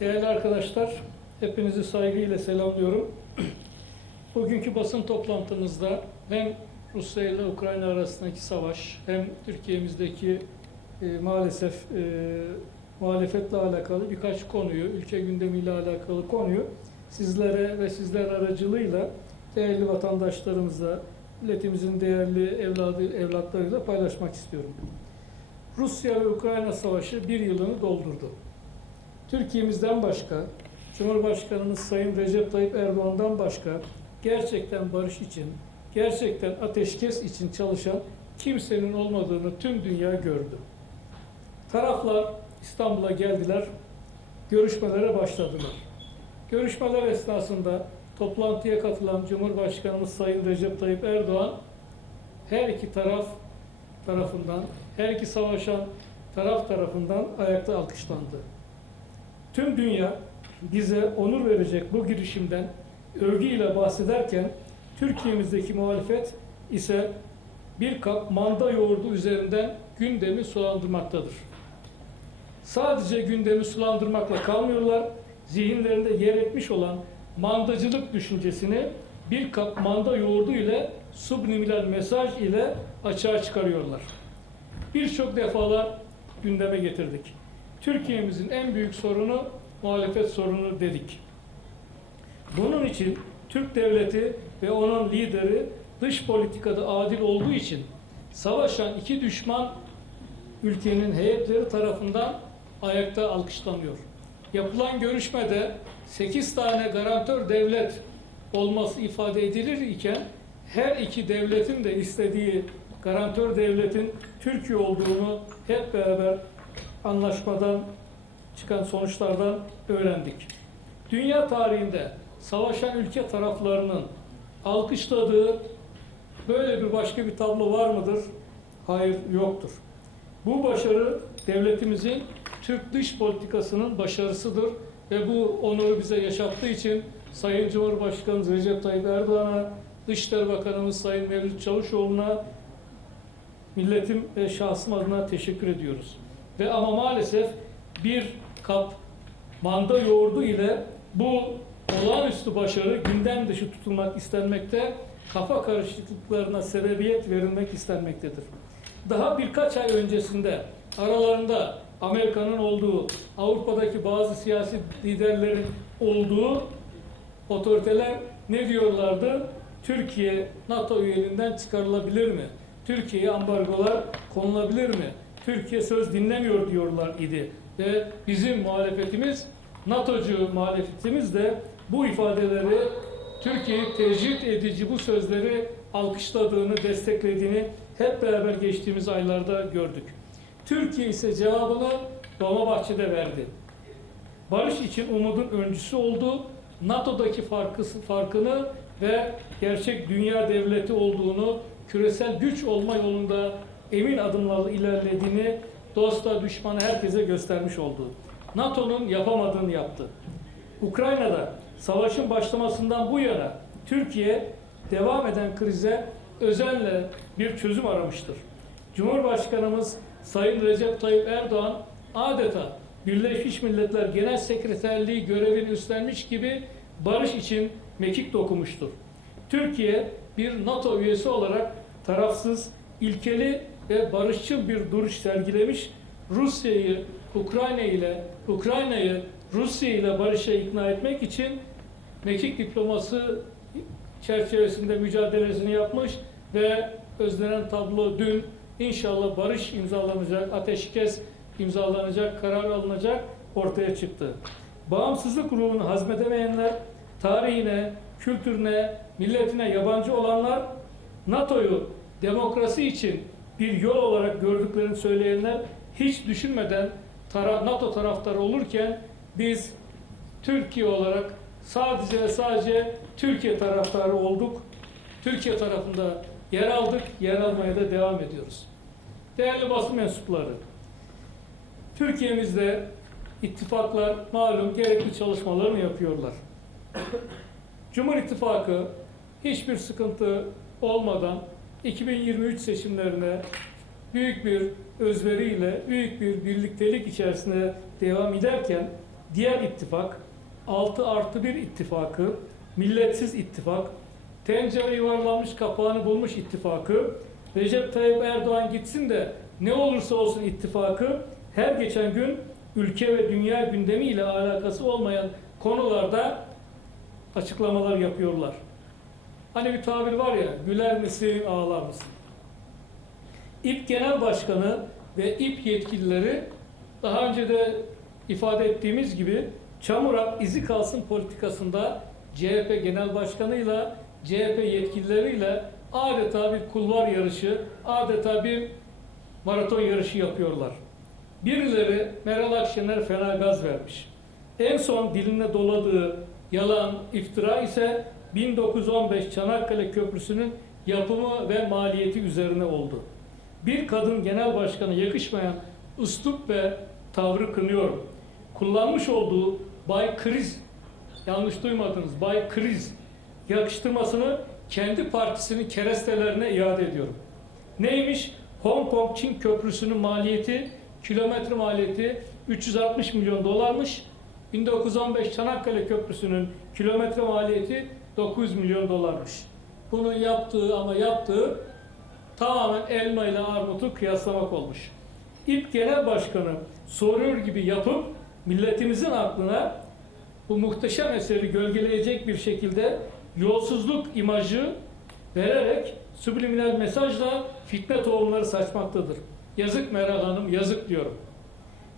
Değerli arkadaşlar, hepinizi saygıyla selamlıyorum. Bugünkü basın toplantımızda hem Rusya ile Ukrayna arasındaki savaş hem Türkiye'mizdeki e, maalesef e, muhalefetle alakalı birkaç konuyu, ülke gündemiyle alakalı konuyu sizlere ve sizler aracılığıyla değerli vatandaşlarımızla, milletimizin değerli evladı, evlatlarıyla paylaşmak istiyorum. Rusya ve Ukrayna savaşı bir yılını doldurdu. Türkiye'mizden başka, Cumhurbaşkanımız Sayın Recep Tayyip Erdoğan'dan başka gerçekten barış için, gerçekten ateşkes için çalışan kimsenin olmadığını tüm dünya gördü. Taraflar İstanbul'a geldiler, görüşmelere başladılar. Görüşmeler esnasında toplantıya katılan Cumhurbaşkanımız Sayın Recep Tayyip Erdoğan her iki taraf tarafından, her iki savaşan taraf tarafından ayakta alkışlandı. Tüm dünya bize onur verecek bu girişimden övgüyle bahsederken Türkiye'mizdeki muhalefet ise bir kap manda yoğurdu üzerinden gündemi sulandırmaktadır. Sadece gündemi sulandırmakla kalmıyorlar, zihinlerinde yer etmiş olan mandacılık düşüncesini bir kap manda yoğurdu ile subliminal mesaj ile açığa çıkarıyorlar. Birçok defalar gündeme getirdik. Türkiye'mizin en büyük sorunu muhalefet sorunu dedik. Bunun için Türk devleti ve onun lideri dış politikada adil olduğu için savaşan iki düşman ülkenin heyetleri tarafından ayakta alkışlanıyor. Yapılan görüşmede 8 tane garantör devlet olması ifade edilir iken her iki devletin de istediği garantör devletin Türkiye olduğunu hep beraber anlaşmadan çıkan sonuçlardan öğrendik. Dünya tarihinde savaşan ülke taraflarının alkışladığı böyle bir başka bir tablo var mıdır? Hayır, yoktur. Bu başarı devletimizin Türk dış politikasının başarısıdır ve bu onuru bize yaşattığı için Sayın Cumhurbaşkanımız Recep Tayyip Erdoğan'a, Dışişleri Bakanımız Sayın Mevlüt Çavuşoğlu'na milletim ve şahsım adına teşekkür ediyoruz. Ve ama maalesef bir kap manda yoğurdu ile bu olağanüstü başarı gündem dışı tutulmak istenmekte, kafa karışıklıklarına sebebiyet verilmek istenmektedir. Daha birkaç ay öncesinde aralarında Amerika'nın olduğu, Avrupa'daki bazı siyasi liderlerin olduğu otoriteler ne diyorlardı? Türkiye NATO üyeliğinden çıkarılabilir mi? Türkiye'ye ambargolar konulabilir mi? Türkiye söz dinlemiyor diyorlar idi. Ve bizim muhalefetimiz, NATO'cu muhalefetimiz de bu ifadeleri Türkiye'yi tecrit edici bu sözleri alkışladığını, desteklediğini hep beraber geçtiğimiz aylarda gördük. Türkiye ise cevabını Dolmabahçe'de verdi. Barış için umudun öncüsü oldu. NATO'daki farkı, farkını ve gerçek dünya devleti olduğunu, küresel güç olma yolunda emin adımlarla ilerlediğini dosta, düşmana herkese göstermiş oldu. NATO'nun yapamadığını yaptı. Ukrayna'da savaşın başlamasından bu yana Türkiye devam eden krize özenle bir çözüm aramıştır. Cumhurbaşkanımız Sayın Recep Tayyip Erdoğan adeta Birleşmiş Milletler Genel Sekreterliği görevini üstlenmiş gibi barış için mekik dokumuştur. Türkiye bir NATO üyesi olarak tarafsız, ilkeli ve barışçıl bir duruş sergilemiş, Rusya'yı Ukrayna ile Ukrayna'yı Rusya ile barışa ikna etmek için mekik diploması çerçevesinde mücadelesini yapmış ve özlenen tablo dün inşallah barış imzalanacak, ateşkes imzalanacak, karar alınacak ortaya çıktı. Bağımsızlık ruhunu hazmedemeyenler, tarihine, kültürüne, milletine yabancı olanlar, NATO'yu demokrasi için bir yol olarak gördüklerini söyleyenler hiç düşünmeden NATO taraftarı olurken biz Türkiye olarak sadece ve sadece Türkiye taraftarı olduk. Türkiye tarafında yer aldık, yer almaya da devam ediyoruz. Değerli basın mensupları, Türkiye'mizde ittifaklar malum gerekli çalışmalarını yapıyorlar. Cumhur İttifakı hiçbir sıkıntı olmadan 2023 seçimlerine büyük bir özveriyle, büyük bir birliktelik içerisinde devam ederken diğer ittifak, 6 artı 1 ittifakı, milletsiz ittifak, tencere yuvarlanmış kapağını bulmuş ittifakı, Recep Tayyip Erdoğan gitsin de ne olursa olsun ittifakı her geçen gün ülke ve dünya gündemiyle alakası olmayan konularda açıklamalar yapıyorlar. Hani bir tabir var ya, güler misin, ağlar mısın? İP Genel Başkanı ve İP yetkilileri daha önce de ifade ettiğimiz gibi çamur at izi kalsın politikasında CHP Genel Başkanı'yla CHP yetkilileriyle adeta bir kulvar yarışı, adeta bir maraton yarışı yapıyorlar. Birileri Meral Akşener fena gaz vermiş. En son diline doladığı yalan, iftira ise 1915 Çanakkale Köprüsü'nün yapımı ve maliyeti üzerine oldu. Bir kadın genel başkanı yakışmayan üslup ve tavrı kınıyorum. Kullanmış olduğu Bay Kriz, yanlış duymadınız, Bay Kriz yakıştırmasını kendi partisinin kerestelerine iade ediyorum. Neymiş? Hong Kong Çin Köprüsü'nün maliyeti, kilometre maliyeti 360 milyon dolarmış. 1915 Çanakkale Köprüsü'nün kilometre maliyeti 900 milyon dolarmış. Bunun yaptığı ama yaptığı tamamen elma ile armutu kıyaslamak olmuş. İP Genel Başkanı soruyor gibi yapıp milletimizin aklına bu muhteşem eseri gölgeleyecek bir şekilde yolsuzluk imajı vererek subliminal mesajla fitne tohumları saçmaktadır. Yazık Meral Hanım, yazık diyorum.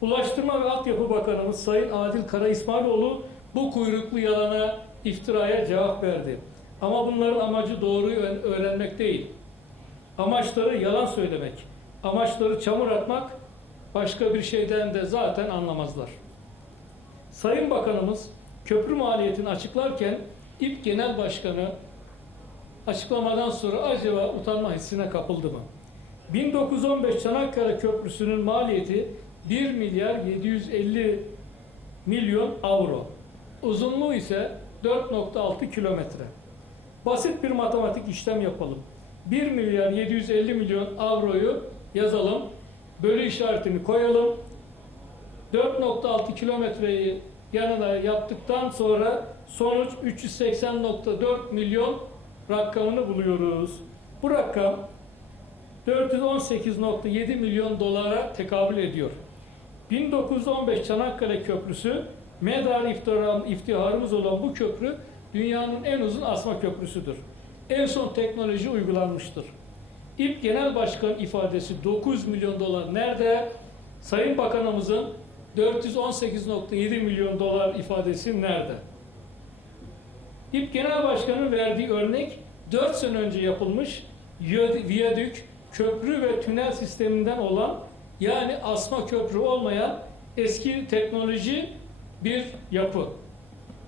Ulaştırma ve Altyapı Bakanımız Sayın Adil Kara İsmailoğlu bu kuyruklu yalana, iftiraya cevap verdi. Ama bunların amacı doğruyu öğrenmek değil. Amaçları yalan söylemek, amaçları çamur atmak, başka bir şeyden de zaten anlamazlar. Sayın Bakanımız köprü maliyetini açıklarken İP Genel Başkanı açıklamadan sonra acaba utanma hissine kapıldı mı? 1915 Çanakkale Köprüsü'nün maliyeti 1 milyar 750 milyon avro. Uzunluğu ise 4.6 kilometre. Basit bir matematik işlem yapalım. 1 milyar 750 milyon avroyu yazalım. Bölü işaretini koyalım. 4.6 kilometreyi yanına yaptıktan sonra sonuç 380.4 milyon rakamını buluyoruz. Bu rakam 418.7 milyon dolara tekabül ediyor. 1915 Çanakkale Köprüsü medar iftihar, iftiharımız olan bu köprü dünyanın en uzun asma köprüsüdür. En son teknoloji uygulanmıştır. İP Genel Başkan ifadesi 9 milyon dolar nerede? Sayın Bakanımızın 418.7 milyon dolar ifadesi nerede? İP Genel Başkanı'nın verdiği örnek 4 sene önce yapılmış viyadük, köprü ve tünel sisteminden olan yani asma köprü olmayan eski teknoloji bir yapı.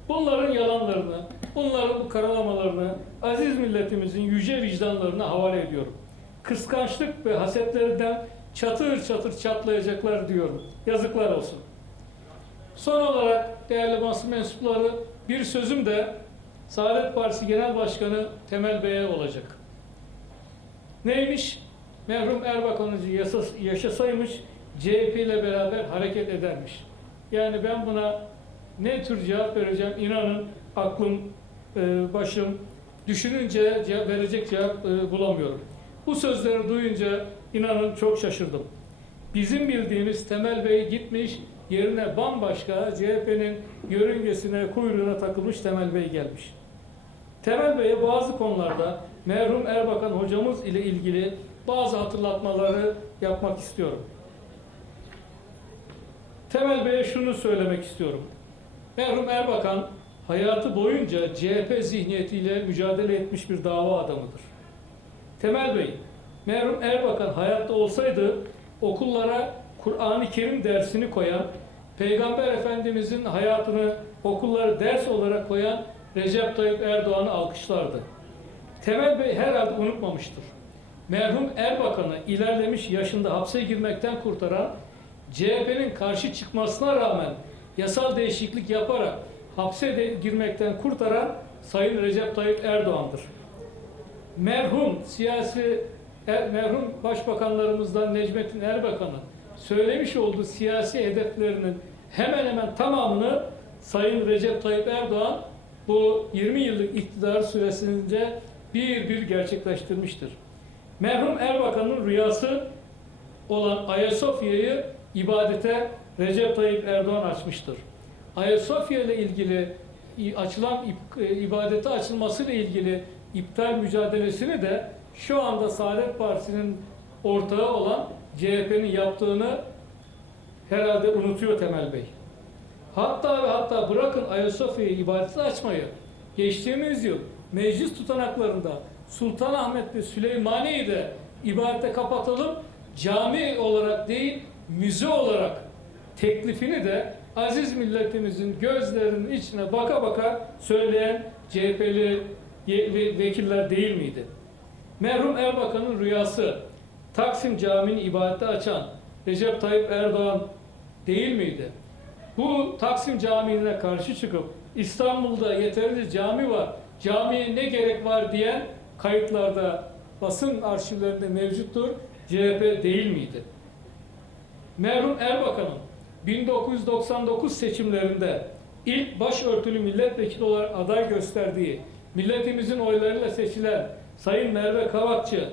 Bunların yalanlarını, bunların bu karalamalarını aziz milletimizin yüce vicdanlarına havale ediyorum. Kıskançlık ve hasetlerinden çatır çatır çatlayacaklar diyorum. Yazıklar olsun. Son olarak değerli basın mensupları bir sözüm de Saadet Partisi Genel Başkanı Temel Bey'e olacak. Neymiş? Merhum Erbakan Hoca yaşasaymış CHP ile beraber hareket edermiş. Yani ben buna ne tür cevap vereceğim inanın aklım, e, başım düşününce cevap verecek cevap e, bulamıyorum. Bu sözleri duyunca inanın çok şaşırdım. Bizim bildiğimiz Temel Bey gitmiş, yerine bambaşka CHP'nin yörüngesine, kuyruğuna takılmış Temel Bey gelmiş. Temel Bey'e bazı konularda merhum Erbakan hocamız ile ilgili bazı hatırlatmaları yapmak istiyorum. Temel Bey'e şunu söylemek istiyorum. Merhum Erbakan hayatı boyunca CHP zihniyetiyle mücadele etmiş bir dava adamıdır. Temel Bey, merhum Erbakan hayatta olsaydı okullara Kur'an-ı Kerim dersini koyan, Peygamber Efendimizin hayatını okulları ders olarak koyan Recep Tayyip Erdoğan'ı alkışlardı. Temel Bey herhalde unutmamıştır. Merhum Erbakan'ı ilerlemiş yaşında hapse girmekten kurtaran, CHP'nin karşı çıkmasına rağmen yasal değişiklik yaparak hapse de girmekten kurtaran Sayın Recep Tayyip Erdoğan'dır. Merhum siyasi er, merhum başbakanlarımızdan Necmettin Erbakan'ın söylemiş olduğu siyasi hedeflerinin hemen hemen tamamını Sayın Recep Tayyip Erdoğan bu 20 yıllık iktidar süresince bir bir gerçekleştirmiştir. Merhum Erbakan'ın rüyası olan Ayasofya'yı ibadete Recep Tayyip Erdoğan açmıştır. Ayasofya ile ilgili açılan e, ibadete açılması ile ilgili iptal mücadelesini de şu anda Saadet Partisi'nin ortağı olan CHP'nin yaptığını herhalde unutuyor Temel Bey. Hatta ve hatta bırakın Ayasofya'yı ibadete açmayı. Geçtiğimiz yıl meclis tutanaklarında Sultanahmet ve Süleymaniye'yi de ibadete kapatalım, cami olarak değil müze olarak teklifini de aziz milletimizin gözlerinin içine baka baka söyleyen CHP'li vekiller değil miydi? Merhum Erbakan'ın rüyası Taksim Camii'ni ibadete açan Recep Tayyip Erdoğan değil miydi? Bu Taksim Camii'ne karşı çıkıp İstanbul'da yeterli cami var, camiye ne gerek var diyen kayıtlarda basın arşivlerinde mevcuttur. CHP değil miydi? Merhum Erbakan'ın 1999 seçimlerinde ilk başörtülü milletvekili olarak aday gösterdiği, milletimizin oylarıyla seçilen Sayın Merve Kavakçı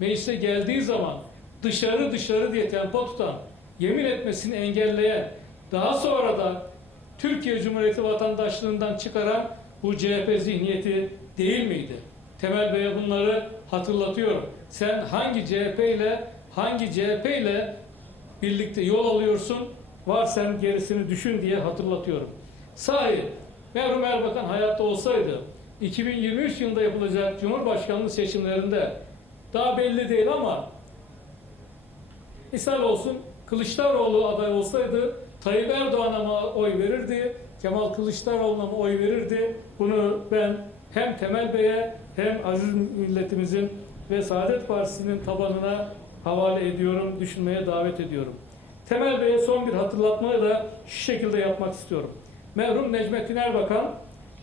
meclise geldiği zaman dışarı dışarı diye tempo tutan, yemin etmesini engelleyen, daha sonra da Türkiye Cumhuriyeti vatandaşlığından çıkaran bu CHP zihniyeti değil miydi? Temel Bey'e bunları hatırlatıyorum. Sen hangi CHP ile hangi CHP ile birlikte yol alıyorsun? Var sen gerisini düşün diye hatırlatıyorum. Sahi merhum Erbakan hayatta olsaydı 2023 yılında yapılacak Cumhurbaşkanlığı seçimlerinde daha belli değil ama misal olsun Kılıçdaroğlu aday olsaydı Tayyip Erdoğan'a mı oy verirdi, Kemal Kılıçdaroğlu'na mı oy verirdi? Bunu ben hem Temel Bey'e hem aziz milletimizin ve Saadet Partisi'nin tabanına havale ediyorum, düşünmeye davet ediyorum. Temel Bey'e son bir hatırlatmayı da şu şekilde yapmak istiyorum. Merhum Necmettin Erbakan,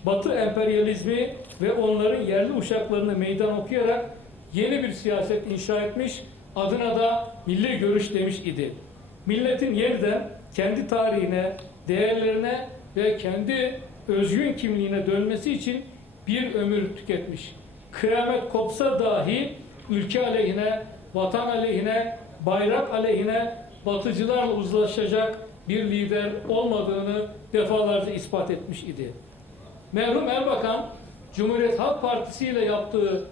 Batı emperyalizmi ve onların yerli uşaklarını meydan okuyarak yeni bir siyaset inşa etmiş, adına da milli görüş demiş idi. Milletin yeniden kendi tarihine, değerlerine ve kendi özgün kimliğine dönmesi için bir ömür tüketmiş. Kıyamet kopsa dahi ülke aleyhine, vatan aleyhine, bayrak aleyhine batıcılarla uzlaşacak bir lider olmadığını defalarca ispat etmiş idi. Merhum Erbakan, Cumhuriyet Halk Partisi ile yaptığı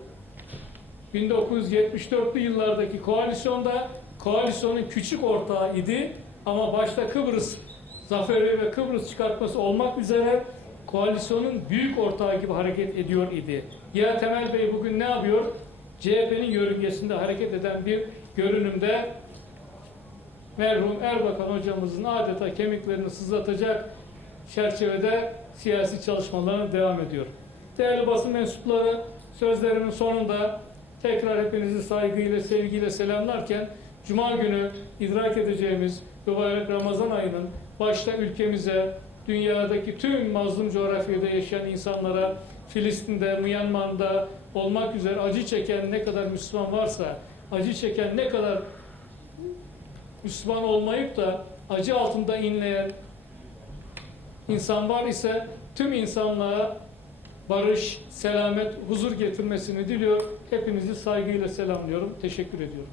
1974'lü yıllardaki koalisyonda koalisyonun küçük ortağı idi ama başta Kıbrıs zaferi ve Kıbrıs çıkartması olmak üzere koalisyonun büyük ortağı gibi hareket ediyor idi. Ya Temel Bey bugün ne yapıyor? CHP'nin yörüngesinde hareket eden bir görünümde merhum Erbakan hocamızın adeta kemiklerini sızlatacak çerçevede siyasi çalışmalarına devam ediyor. Değerli basın mensupları sözlerimin sonunda tekrar hepinizi saygıyla, sevgiyle selamlarken Cuma günü idrak edeceğimiz mübarek Ramazan ayının başta ülkemize, dünyadaki tüm mazlum coğrafyada yaşayan insanlara, Filistin'de, Myanmar'da olmak üzere acı çeken ne kadar Müslüman varsa, acı çeken ne kadar Müslüman olmayıp da acı altında inleyen insan var ise tüm insanlığa barış, selamet, huzur getirmesini diliyor. Hepinizi saygıyla selamlıyorum. Teşekkür ediyorum.